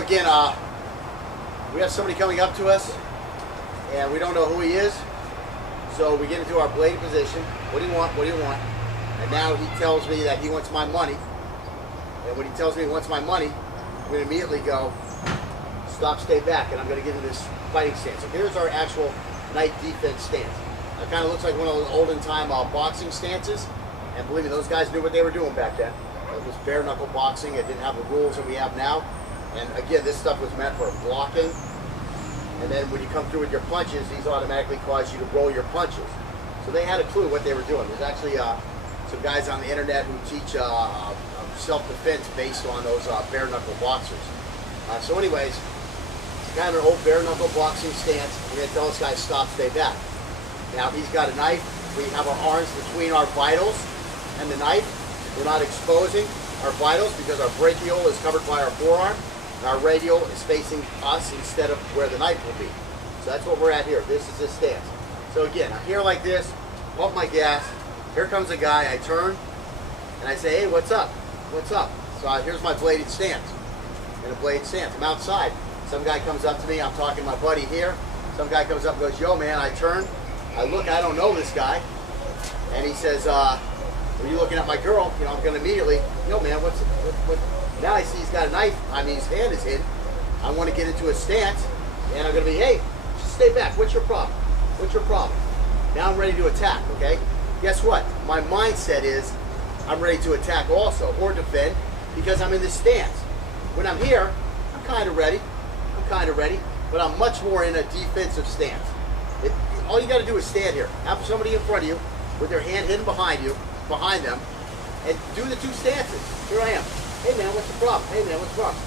Again, we have somebody coming up to us, and we don't know who he is. So we get into our bladed position. What do you want? What do you want? And now he tells me that he wants my money. And when he tells me he wants my money, I'm going to immediately go, stop, stay back, and I'm going to get into this fighting stance. So here's our actual night defense stance. It kind of looks like one of those olden time boxing stances. And believe me, those guys knew what they were doing back then. It was bare knuckle boxing. It didn't have the rules that we have now. And again, this stuff was meant for blocking. And then when you come through with your punches, these automatically cause you to roll your punches. So they had a clue what they were doing. There's actually some guys on the internet who teach self-defense based on those bare knuckle boxers. So anyways, it's kind of an old bare knuckle boxing stance. We're going to tell this guy stop, stay back. Now he's got a knife. We have our arms between our vitals and the knife. We're not exposing our vitals because our brachial is covered by our forearm. And our radial is facing us instead of where the knife will be. So that's what we're at here. This is the stance. So again, I'm here like this, pump my gas. Here comes a guy. I turn and I say, hey, what's up? What's up? So here's my bladed stance. In a blade stance. I'm outside. Some guy comes up to me. I'm talking to my buddy here. Some guy comes up and goes, yo, man. I turn. I look. I don't know this guy. And he says, are you looking at my girl? You know, I'm going to immediately, yo, man, what? Now I see he's got a knife. I mean, his hand is hidden. I want to get into a stance, and I'm going to be, hey, just stay back. What's your problem? What's your problem? Now I'm ready to attack, okay? Guess what? My mindset is I'm ready to attack also, or defend, because I'm in this stance. When I'm here, I'm kind of ready. But I'm much more in a defensive stance. All you got to do is stand here. Have somebody in front of you with their hand hidden behind them, and do the two stances. Here I am. Hey man, what's the problem? Hey man, what's the problem?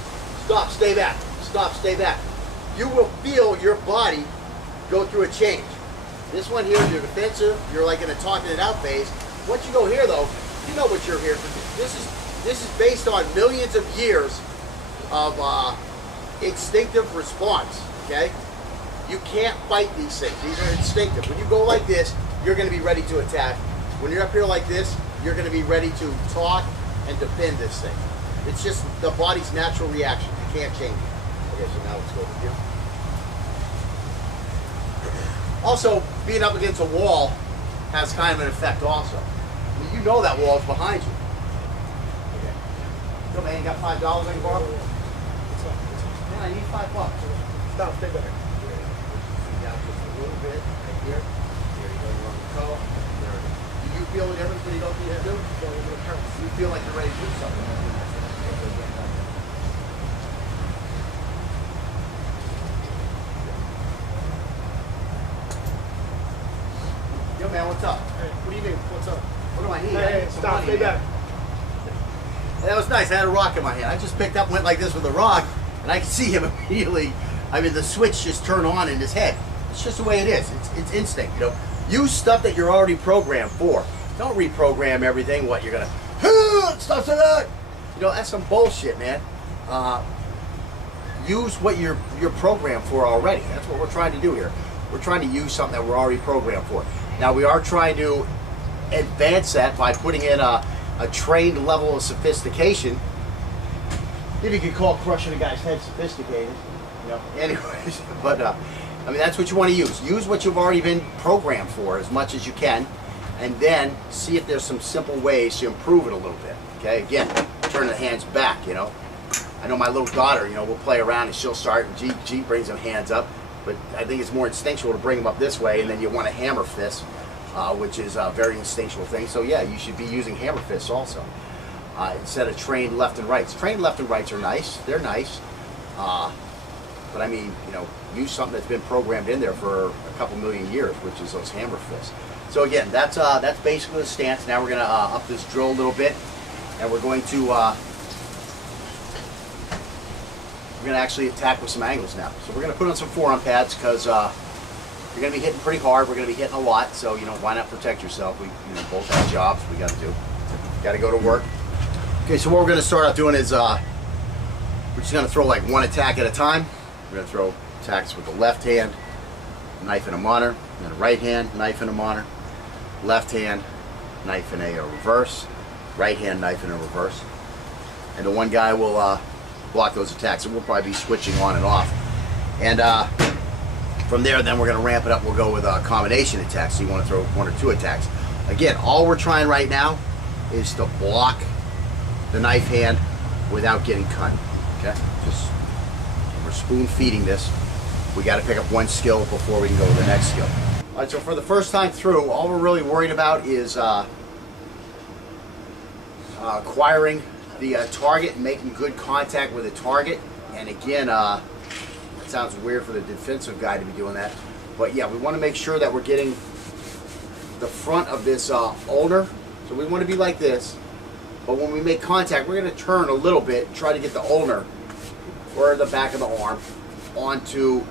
Stop, stay back. Stop, stay back. You will feel your body go through a change. This one here, you're defensive. You're like in a talking it out phase. Once you go here though, you know what you're here for. This is based on millions of years of instinctive response. Okay? You can't fight these things. These are instinctive. When you go like this, you're going to be ready to attack. When you're up here like this, you're going to be ready to talk and defend this thing. It's just the body's natural reaction. You can't change it. Okay, so now let's go over here. Also, being up against a wall has kind of an effect also. I mean, you know that wall is behind you. Okay. Yo, man, you got $5 I can borrow? Man, I need $5. Stop, stay back. Down just a little bit, right here. There you go, you're on the toe. There. Do you feel the difference when you go through the do? You feel like you're ready to do something. Yo, man, what's up? Hey, what do you need? What's up? What do I need? Hey, stop, stay back. That was nice. I had a rock in my hand. I just picked up and went like this with a rock, and I could see him immediately. I mean, the switch just turned on in his head. It's just the way it is. It's instinct, you know. Use stuff that you're already programmed for. Don't reprogram everything. What you're gonna stop to that. You know, that's some bullshit, man. Use what you're programmed for already. That's what we're trying to do here. We're trying to use something that we're already programmed for. Now we are trying to advance that by putting in a trained level of sophistication. If you could call crushing a guy's head sophisticated, you know. Anyways, but I mean that's what you want to use. Use what you've already been programmed for as much as you can, and then see if there's some simple ways to improve it a little bit. Okay, again, turn the hands back. You know, I know my little daughter. You know, we'll play around and she'll start, and G brings them hands up. But I think it's more instinctual to bring them up this way, and then you want a hammer fist, which is a very instinctual thing. So yeah, you should be using hammer fists also, instead of trained left and rights. Trained left and rights are nice. They're nice. But I mean, you know, use something that's been programmed in there for a couple million years, which is those hammer fists. So again, that's basically the stance. Now we're going to up this drill a little bit, and we're going to actually attack with some angles now. So we're going to put on some forearm pads because you're going to be hitting pretty hard. We're going to be hitting a lot. So, you know, why not protect yourself? We both have jobs we got to do. Got to go to work. Okay, so what we're going to start out doing is we're just going to throw like one attack at a time. We're going to throw attacks with the left hand, knife and a monitor, and then the right hand, knife and a monitor, left hand, knife and a reverse, right hand, knife and a reverse. And the one guy will block those attacks. And we'll probably be switching on and off. And from there, then we're going to ramp it up. We'll go with combination attacks. So you want to throw 1 or 2 attacks. Again, all we're trying right now is to block the knife hand without getting cut. Okay? Just, we're spoon feeding this. We got to pick up 1 skill before we can go to the next skill. All right, so for the first time through, all we're really worried about is acquiring the target and making good contact with the target. And again, it sounds weird for the defensive guy to be doing that, but yeah, we want to make sure that we're getting the front of this ulnar. So we want to be like this, but when we make contact, we're going to turn a little bit, try to get the ulnar or the back of the arm onto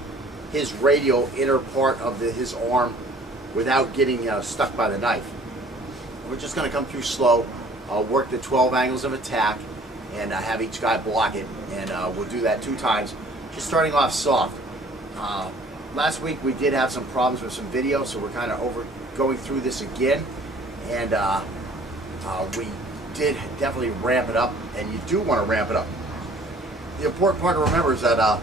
his radial inner part of his arm without getting stuck by the knife. We're just going to come through slow, work the 12 angles of attack, and have each guy block it. And we'll do that 2 times, just starting off soft. Last week we did have some problems with some video, so we're kind of going through this again. And we did definitely ramp it up, and you do want to ramp it up. The important part to remember is that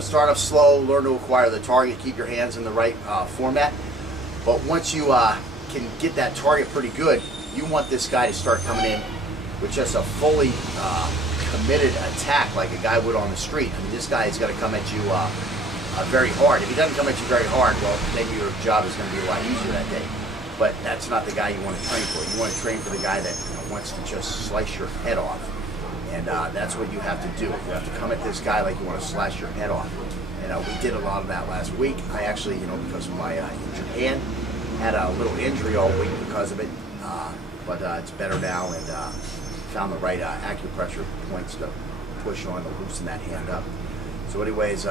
start off slow, learn to acquire the target, keep your hands in the right format. But once you can get that target pretty good, you want this guy to start coming in with just a fully committed attack like a guy would on the street. I mean, this guy is going to come at you very hard. If he doesn't come at you very hard, well, then your job is going to be a lot easier that day. But that's not the guy you want to train for. You want to train for the guy that wants to just slice your head off. And that's what you have to do. You have to come at this guy like you want to slash your head off. And we did a lot of that last week. I actually, because of my injured hand, had a little injury all week because of it. But it's better now, and found the right acupressure points to push on to loosen that hand up. So anyways,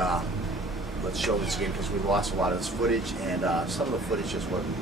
let's show this again because we lost a lot of this footage, and some of the footage just wasn't.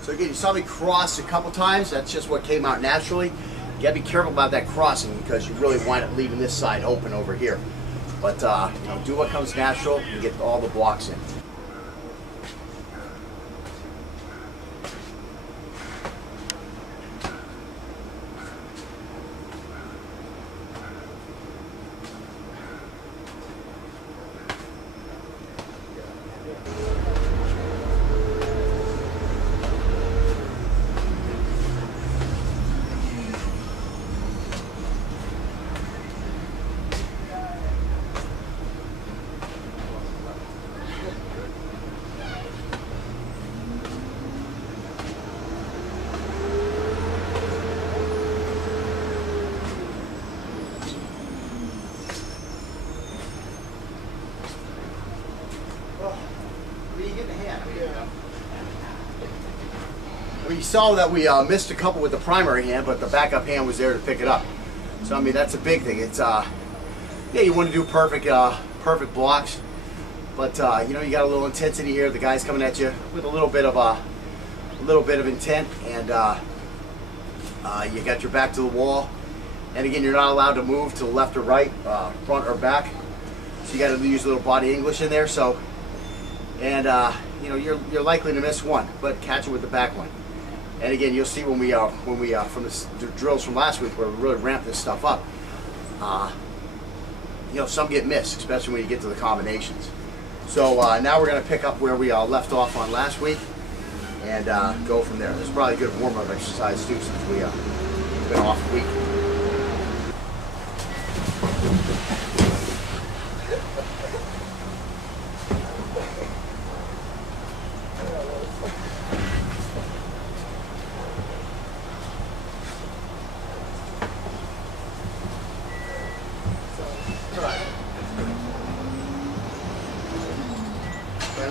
So again, you saw me cross a couple times. That's just what came out naturally. You gotta be careful about that crossing because you really wind up leaving this side open over here. But do what comes natural and get all the blocks in. We saw that we missed a couple with the primary hand, but the backup hand was there to pick it up. So I mean, that's a big thing. It's yeah, you want to do perfect blocks, but you got a little intensity here. The guy's coming at you with a little bit of intent, and you got your back to the wall. And again, you're not allowed to move to the left or right, front or back. So you got to use a little body English in there. So, and you're likely to miss one, but catch it with the back one. And again, you'll see when we from the drills from last week where we really ramped this stuff up. Some get missed, especially when you get to the combinations. So now we're going to pick up where we left off on last week and go from there. This is probably a good warm-up exercise too, since we've been off a week.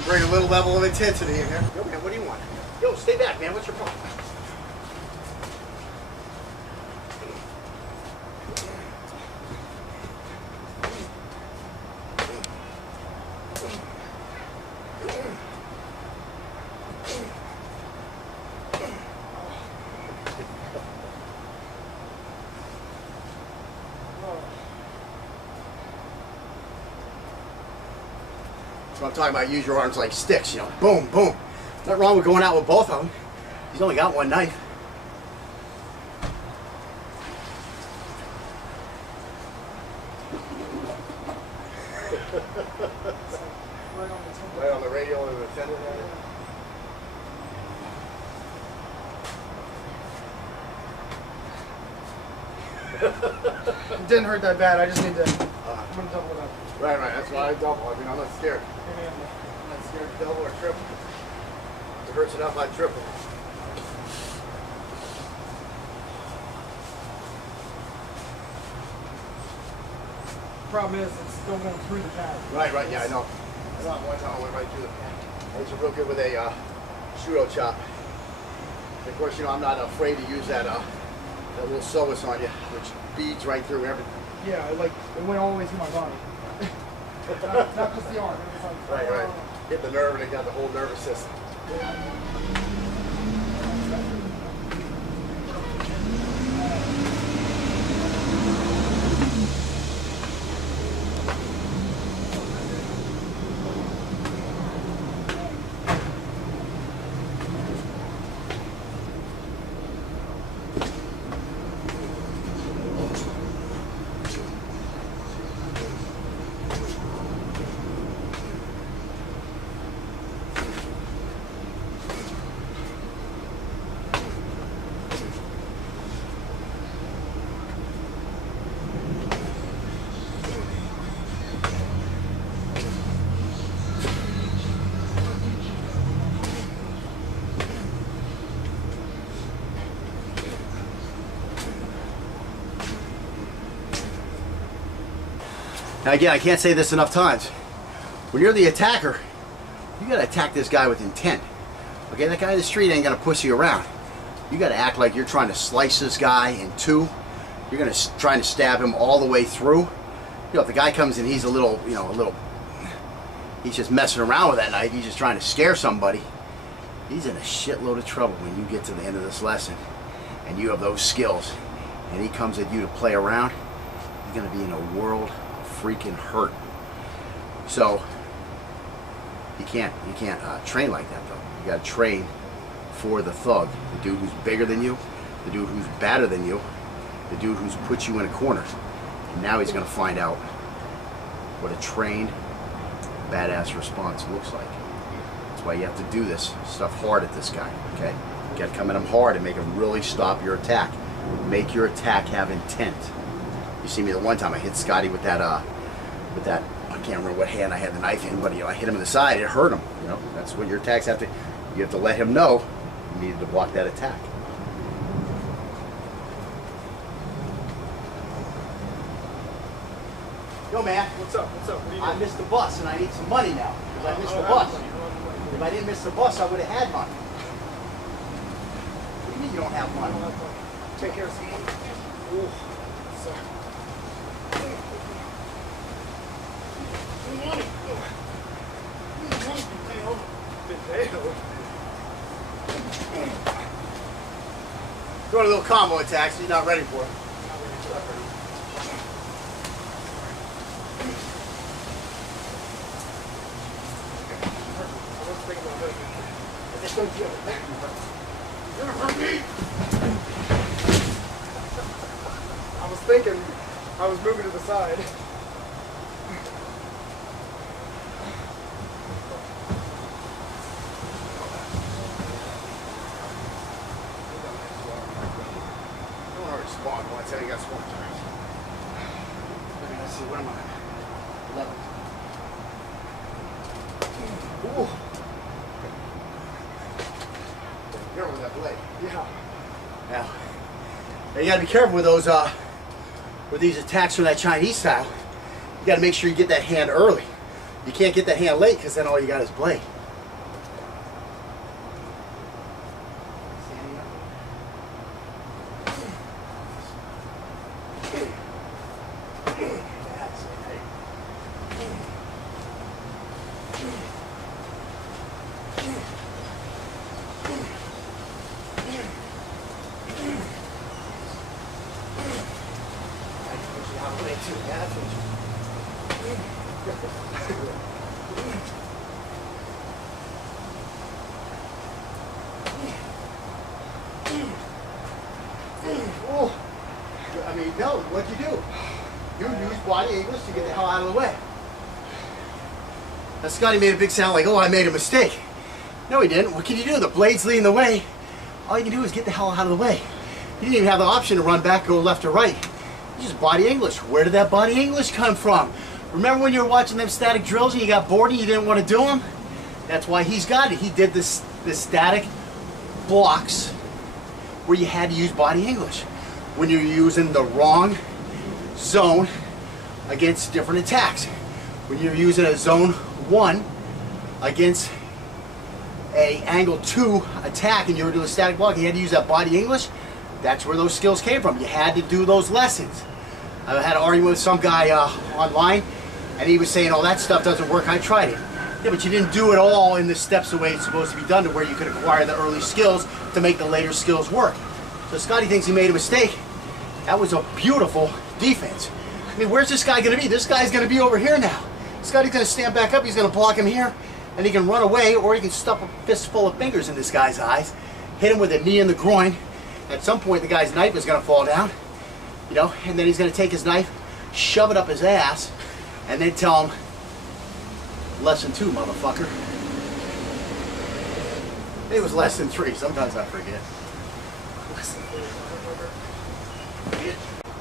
Bring a little level of intensity in here. Yo, man, what do you want? Yo, stay back, man. What's your problem? That's what I'm talking about. Use your arms like sticks, you know. Boom, boom. Nothing wrong with going out with both of them. He's only got one knife. Right on the radio of the tendon area. It didn't hurt that bad. I just need to. I'm gonna double it up. Right. That's why I double. I mean, I'm not scared. I'm not scared to double or triple. If it hurts enough, I triple. Problem is, it's still going through the pad. Right. Yeah, I know. I know. One time I went right through the pad. I was real good with a shudo chop. And of course, you know, I'm not afraid to use that little psoas on you, which beads right through everything. Yeah, it went all the way through my body. not just the arm. It was like, Right. Hit the nerve and it got the whole nervous system. Now again, I can't say this enough times. When you're the attacker, you gotta attack this guy with intent. Okay, that guy in the street ain't gonna pussy around. You gotta act like you're trying to slice this guy in two. You're gonna trying to stab him all the way through. You know, if the guy comes in, he's a little, he's just messing around with that knife. He's just trying to scare somebody. He's in a shitload of trouble when you get to the end of this lesson, and you have those skills, and he comes at you to play around. You're gonna be in a world freaking hurt. So you can't train like that though. You gotta train for the thug, the dude who's bigger than you, the dude who's badder than you, the dude who's put you in a corner. And now he's gonna find out what a trained badass response looks like. That's why you have to do this stuff hard at this guy. Okay, you gotta come at him hard and make him really stop your attack. Make your attack have intent. You see me the one time I hit Scotty with that I can't remember what hand I had the knife in, but I hit him in the side. It hurt him. You know, that's what your attacks have to. You have to let him know you needed to block that attack. Yo, man. What's up? What do you I doing? missed the bus and I need some money now because I missed the bus. If I didn't miss the bus, I would have had money. What do you mean you don't have money? Take care of some money. Ooh. Sorry. Doing a little combo attack, so you're not ready for it. I was thinking, I was moving to the side. Spawn once, I got spawn times. Let's see, where am I? 11. Ooh. Careful with that blade. Yeah. Now you gotta be careful with those with these attacks from that Chinese style. You gotta make sure you get that hand early. You can't get that hand late because then all you got is blade. Yeah, that's what Oh, I mean, no, what'd you do? You used body English to get the hell out of the way. Now, Scotty made a big sound like, oh, I made a mistake. No, he didn't. What can you do? The blade's leading the way. All you can do is get the hell out of the way. You didn't even have the option to run back, go left or right. You just body English. Where did that body English come from? Remember when you were watching them static drills and you got bored and you didn't want to do them? That's why he's got it. He did this static blocks where you had to use body English when you're using the wrong zone against different attacks. When you're using a zone 1 against a angle 2 attack and you were doing a static block, you had to use that body English. That's where those skills came from. You had to do those lessons. I had an argument with some guy online, and he was saying, oh, that stuff doesn't work. I tried it. Yeah, but you didn't do it all in the steps the way it's supposed to be done to where you could acquire the early skills to make the later skills work. So Scotty thinks he made a mistake. That was a beautiful defense. I mean, where's this guy going to be? This guy's going to be over here now. Scotty's going to stand back up. He's going to block him here, and he can run away, or he can stuff a fistful of fingers in this guy's eyes, hit him with a knee in the groin. At some point, the guy's knife is going to fall down, you know, and then he's going to take his knife, shove it up his ass, and then tell him, lesson 2, motherfucker. It was lesson 3. Sometimes I forget.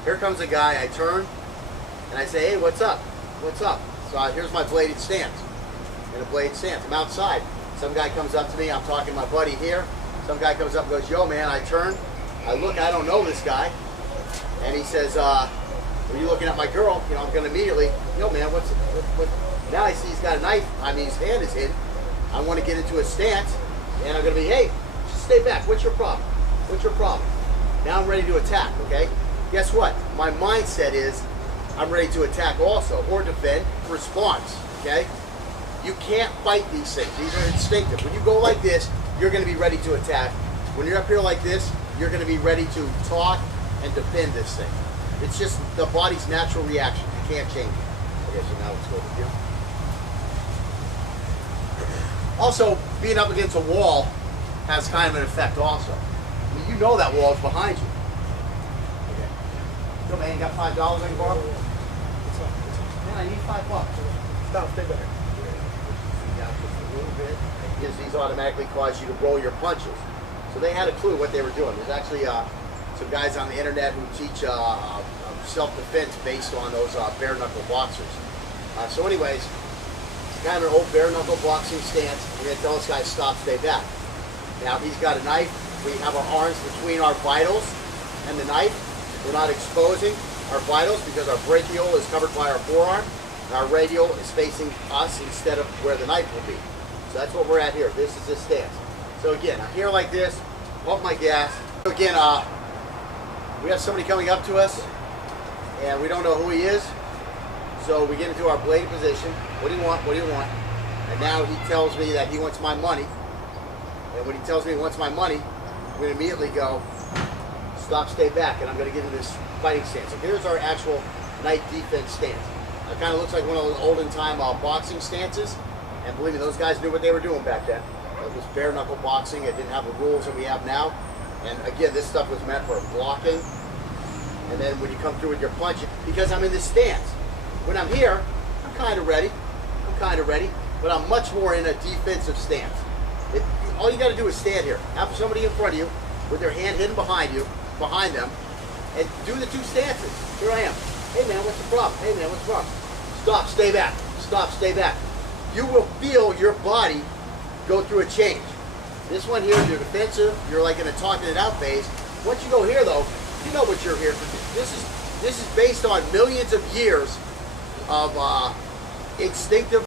Here comes a guy. I turn, and I say, hey, what's up? What's up? So here's my bladed stance. In a blade stance. I'm outside. Some guy comes up to me. I'm talking to my buddy here. Some guy comes up and goes, yo, man, I turn. I look, I don't know this guy. And he says, were you looking at my girl? You know, I'm going to immediately, yo, man, what? Now I see he's got a knife. I mean, his hand is hidden. I want to get into a stance. And I'm going to be, hey, just stay back. What's your problem? What's your problem? Now I'm ready to attack, okay? Guess what? My mindset is I'm ready to attack also, or defend, response, okay? You can't fight these things. These are instinctive. When you go like this, you're going to be ready to attack. When you're up here like this, you're going to be ready to talk and defend this thing. It's just the body's natural reaction. You can't change it. Okay, so now let's go with you. Also, being up against a wall has kind of an effect also. I mean, you know that wall is behind you. Okay. Yo, man, you got $5 I can borrow? Man, I need $5. Stop, stay back. Down just a little bit, because these automatically cause you to roll your punches. So they had a clue what they were doing. There's actually some guys on the internet who teach self-defense based on those bare-knuckle boxers. So anyways, it's kind of an old bare-knuckle boxing stance. We're going to tell this guy stop, stay back. Now he's got a knife. We have our arms between our vitals and the knife. We're not exposing our vitals because our brachial is covered by our forearm. Our radial is facing us instead of where the knife will be. So that's what we're at here. This is this stance. So again, I'm here like this, pump my gas. So again, we have somebody coming up to us, and we don't know who he is. So we get into our bladed position. What do you want? What do you want? And now he tells me that he wants my money. And when he tells me he wants my money, I'm going to immediately go, stop, stay back, and I'm going to get into this fighting stance. So here's our actual knife defense stance. It kind of looks like one of those olden time boxing stances. And believe me, those guys knew what they were doing back then. It was bare knuckle boxing. It didn't have the rules that we have now. And again, this stuff was meant for blocking. And then when you come through with your punch, because I'm in this stance. When I'm here, I'm kind of ready. But I'm much more in a defensive stance. All you got to do is stand here. Have somebody in front of you with their hand hidden behind them, and do the two stances. Here I am. Hey man, what's the problem? Hey man, what's the problem? Stop, stay back. Stop, stay back. You will feel your body go through a change. This one here, you're defensive. You're like in a talking it out phase. Once you go here, though, you know what you're here for. This is based on millions of years of instinctive